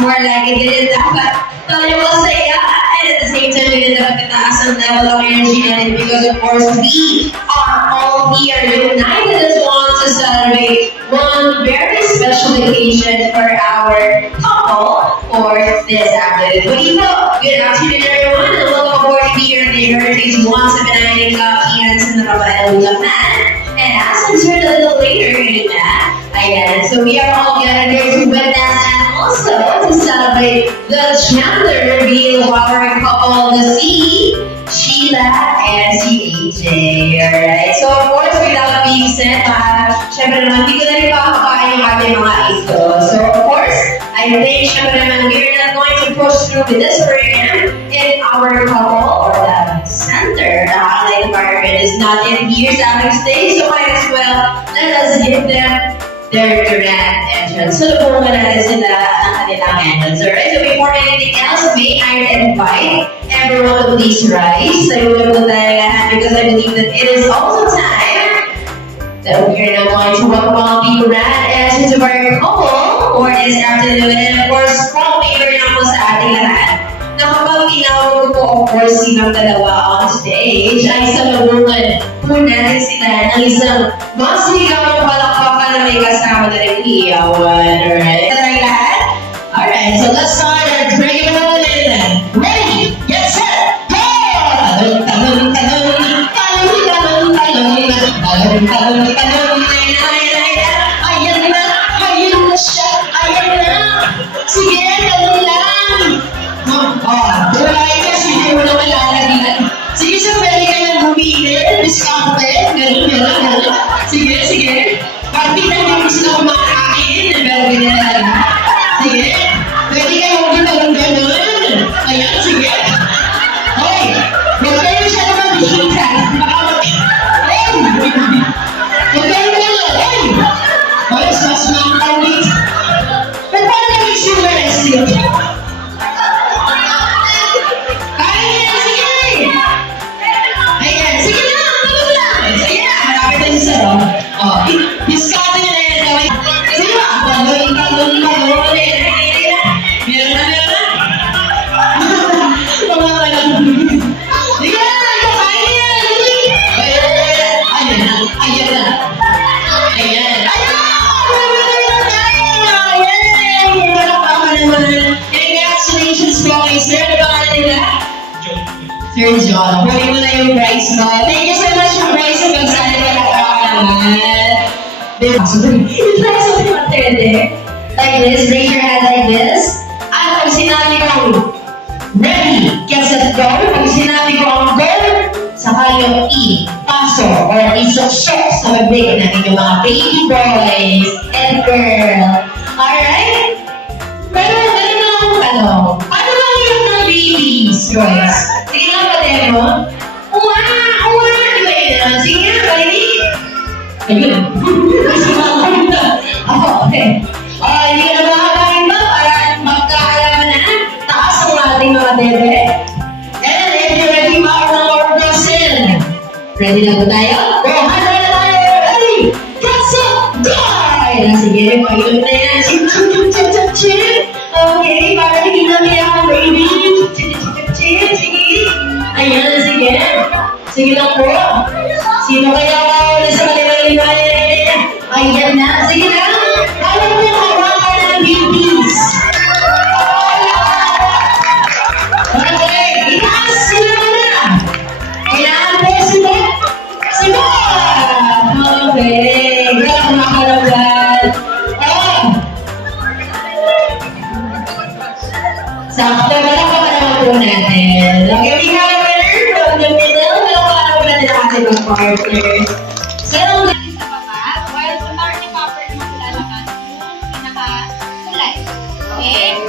more like it is dapat tayo masaya and at the same time hindi dapat kataas ang level of energy natin because of course we are all here united as one to celebrate one very special occasion for our couple for this afternoon. Good afternoon everyone and welcome aboard here in the Heritage 179 Kakihan sa Nakabael Laman. And as we turn a little later in that, again, so we are all gathered here to witness and also to celebrate the gender reveal of our couple, the C, Sheila and si AJ. Alright, so of course, without being said, syempre naman, hindi ko na rin pakakain yung ating mga ito. So of course, I think syempre naman, we're not going to push through with this program if our couple or the center, the highlight environment is not in here sa aming stage, so might as well let us give them their grand entrance. So, napungan natin sila ang kanilang entrance. Alright, so before anything else, may I invite everyone to please rise. So, we're going to lahat because I believe that it is also time that we are now going to welcome the grand entrance of our couple for this afternoon. And of course, from favor na po sa ating lahat. Na kapag tinawag ko, of course, silang dalawa on stage, ay salubungan po natin sila ng isang mas ligawang palakpakan na may kasama na rin iyawan. Alright? Tara lahat? Alright, so let's start our bring it on in. Ready, get set, go! Talong, talong, talong, talong, talong, talong, talong, talong, talong, ayan na siya, ayan na. Sige, talong lang. Wala ka, sige mo na malalagilan. Sige, so pwede ka nang bumili, discounted, gano'n. Sige. Pati na yung gusto na kumakain, pero ganyan talaga. Sige, pwede ka yung gano'n. Ayan, sige. Hoy, huwag kayo siya naman bihitan. Huwag kayo naman. Hoy, mas mga kawit. Ba't paano kami super resting? Discarding it. Sige ba? Talong. Meron na. Sige na, kakain yan. Ayan na. Congratulations po kay Sir. Ano ba nila? Sir John. Pwede mo na yung prize mo. Thank you so much for prize mo. Sana nakakawa naman. Try something matindi. Like this, raise your hand like this. At pag sinabi kong ready, get set, go. Pag sinabi kong go, saka yung i-paso or i-sok-sok sa magbigay natin yung mga baby boys and girl. Alright? Pero ganun na akong tanong. Ano lang yung mga babies, guys? Sige lang pa din mo. Uwa! Di ba yun? Sige nga, ready? Ayun. Okay. Hindi ka na makakain ba para magkaalaman na taas ang ating mga bebe? And if you're ready, mga person. Ready na ba tayo? Go! Handa na tayo! Ready! Get set! Go! Sige, pag-ilog na yan. Chip! Okay, para hindi namin yung baby. Chip! Sige. Ayan, sige. Sige lang po. Sino kaya mawala sa kalimalimali? Ayan na. Sige lang. Alam mo yung hawakan ng babies. Okay. Itaas sila na. Kailangan po sila. Sila. Okay. Kaya kumakalagan. Sakto. Wala pa naman po natin. Okay, we have a winner from the middle. Partners. So, sa baba, while sa party popper naman lalabas yung pinaka-kulay. Okay?